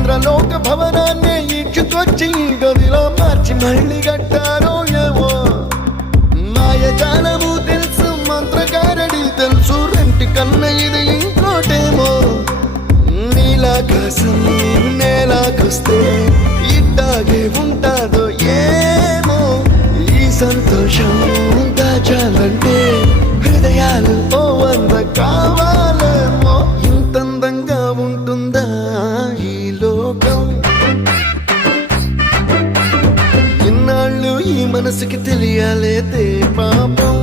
ఇంద్రలోక భవనాన్ని ఈడ్చుకొచ్చి గదిలో మార్చి మళ్ళీ కట్టారో ఏమో మాయజాలము తెలుసు మంత్రగారడి తెలుసు రెంటి కన్న ఇది ఇంకోటేమో నీలాకాశం నేలాకొస్తే ఇట్టాగే ఉంటాదో ఏమో ఈ సంతోషం దాచాలంటే హృదయాలు ఓ వంద కావాలేమో ఇంతందంగా ఉంటుందా ఈ లోకం ఇన్నాళ్ళు ఈ మనసుకి తెలియాలేదే పాపం